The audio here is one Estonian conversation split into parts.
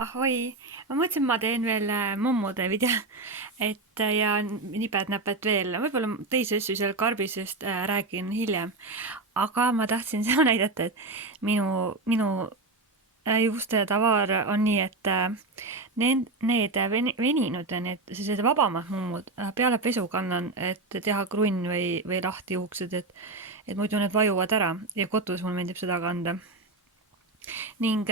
Ahoi, ma mõtlesin, ma teen veel mummude video, ja nipet-näpet veel, võib-olla teisi asju seal karbisest räägin hiljem, aga ma tahtsin seda näidata, et minu juuste tavaar on nii, et need veninud ja need sellised vabamad mummud peale pesu kannan, et teha krunn või lahti juuksed, et muidu need vajuvad ära ja kodus mul meeldib seda kanda ning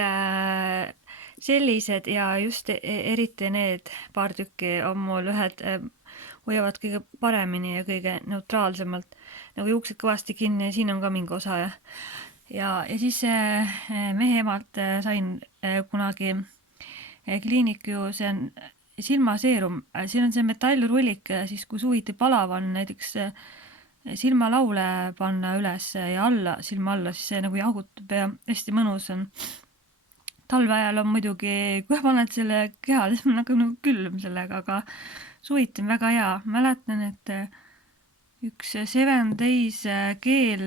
sellised ja just eriti need paar tükki on mul ühed hoiavad kõige paremini ja kõige neutraalsemalt nagu juuksed kõvasti kinni ja siin on ka mingi osa ja siis mehe emalt sain kunagi kliiniku, see on silmaseerum, siin on see metallrullik, siis kui suviti palav on näiteks silmalaule panna üles ja alla, silma alla, siis see nagu jahutab ja hästi mõnus on. Talve ajal on muidugi, kui paned selle kehale, siis on nagu külm sellega, aga suviti on väga hea. Mäletan, et üks 7 Days keel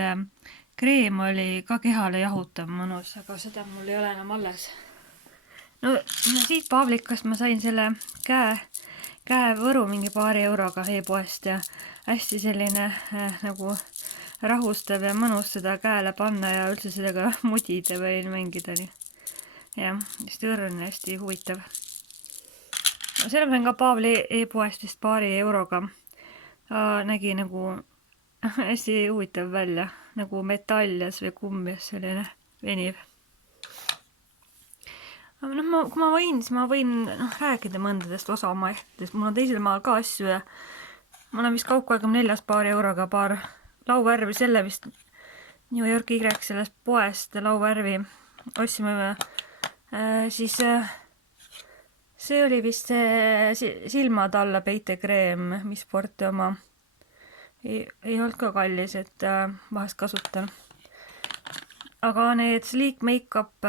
kreem oli ka kehale jahutav mõnus, aga seda mul ei ole enam alles. No siit Pavlikast ma sain selle käevõru mingi paari euroga e-poest ja hästi selline nagu rahustab ja mõnus seda käele panna ja üldse sellega mudida või mängida. Jah, hästi õrn ja hästi huvitav. Selle ma sain ka Pavli e-poest vist paari euroga. Nägi nagu hästi huvitav välja, nagu metaljas või kummis selline veniv. No, kui ma võin, siis ma võin rääkida mõndadest osa oma ehtidest. Mul on teisel maal ka asju ja ma olen vist kauku aega 4 paari euroga paar lauvärvi, selle vist New York Y sellest poest lauvärvi ostsime. Siis see oli vist silmad alla peitekreem, mis sporti oma ei olnud ka kallis, et vahest kasutan. Aga need Sleek Makeup,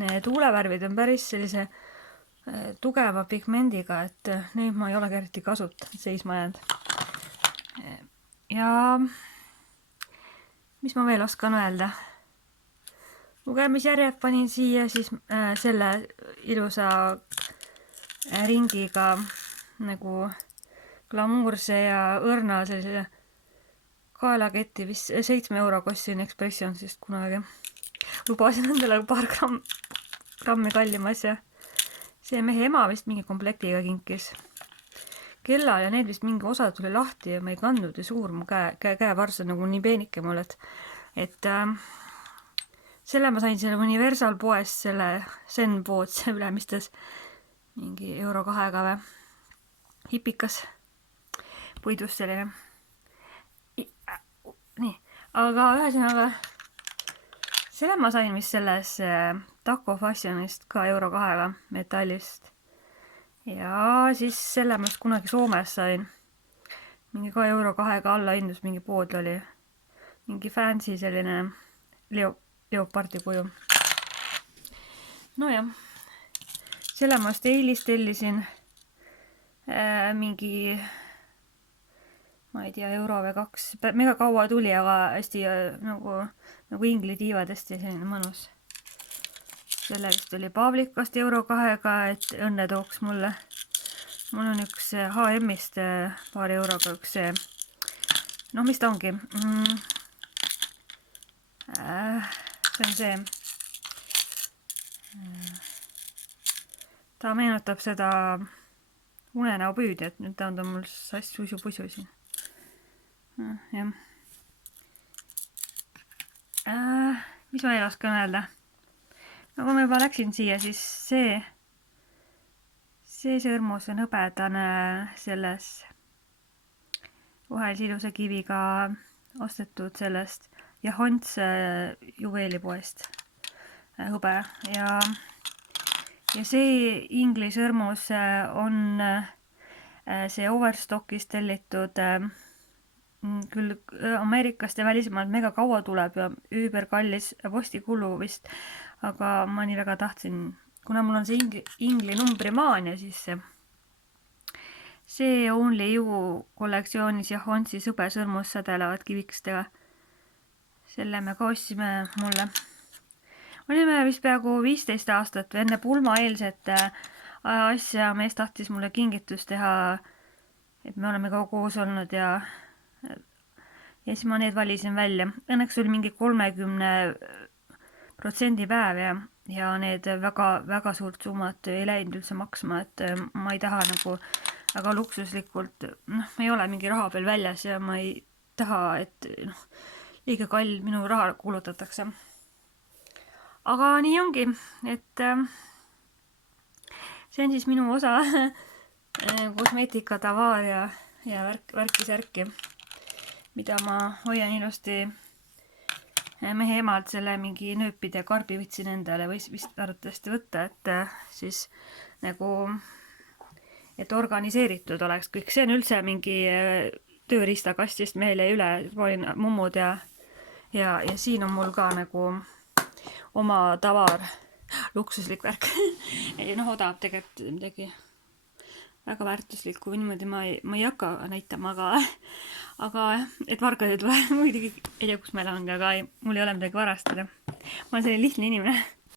need huulevärvid on päris sellise tugeva pigmendiga, et neid ma ei ole eriti kasutanud, seisma jäänud. Ja mis ma veel oskan öelda? Lugemisjärjed panin siia siis selle ilusa ringiga nagu glamuurse ja õrna sellise kaelaketti vist 7 euro kostsin Expressionsist kunagi. Lubasin endale paar grammi kallima asja. See mehe ema vist mingi komplektiga kinkis. Kellal ja need vist mingi osa tuli lahti ja ma ei kandnud ja suur mu käevars on nagu nii peenike mul, et selle ma sain selle Universal poest, selle Zen pood Ülemistes mingi euro 2 või. Hipikas puidust selline. Nii, aga ühesõnaga selle ma sain vist selles Taco Fashionist ka euro 2 metallist. Ja siis selle ma just kunagi Soomes sain. Mingi ka euro 2 alla hindus mingi pood oli. Mingi fancy selline leopardi kuju. No jah, selle ma just eilis tellisin mingi ma ei tea, euro või 2. Mega kaua tuli, aga hästi nagu inglitiivad hästi selline mõnus. Selle vist oli Pavlikast euro 2, et õnne tooks mulle. Mul on üks H&M-ist paari euroga üks see. No mis ta ongi? See on see. Ta meenutab seda unenäopüüdjat, nüüd ta on mul sass suisu-pusu siin. Jah. Mis ma veel oskan öelda? Aga ma juba läksin siia, siis see sõrmus on hõbedane selles vahel ilusa kiviga ostetud sellest Jahons juveelipoest hõbe ja see ingli sõrmus on see Overstockist tellitud küll Ameerikast ja välismaalt mega kaua tuleb ja üüberkallis postikulu vist, aga ma nii väga tahtsin, kuna mul on see ingli numbrimaania, siis see Only You kollektsioonis ja Honsi sõbesõrmus sädelevad kivikestega. Selle me ka ostsime mulle. olime vist peaaegu 15 aastat või enne pulmaeelset asja, mees tahtis mulle kingitust teha, et me oleme ka koos olnud ja siis ma need valisin välja. Õnneks oli mingi 30% päev ja need väga suurt summat ei läinud üldse maksma, et ma ei taha nagu väga luksuslikult, ma ei ole mingi raha peal väljas ja ma ei taha, et liiga kall minu raha kulutatakse. Aga nii ongi, et see on siis minu osa kosmeetikatavaar ja värki-särki, mida ma hoian ilusti mehe emalt selle mingi nööpide karbi võtsin endale või vist arvatavasti võtta, et siis nagu, et organiseeritud oleks kõik. See on üldse mingi tööriistakastist meile üle, olin mummud ja siin on mul ka nagu oma tavar, luksuslik värk. Odav tegelikult midagi väga väärtuslikku või niimoodi ma ei hakka näitama, aga et vargad ei tule muidugi, ei tea, kus ma elan, aga mul ei ole midagi varastada. Ma olen selline lihtne inimene.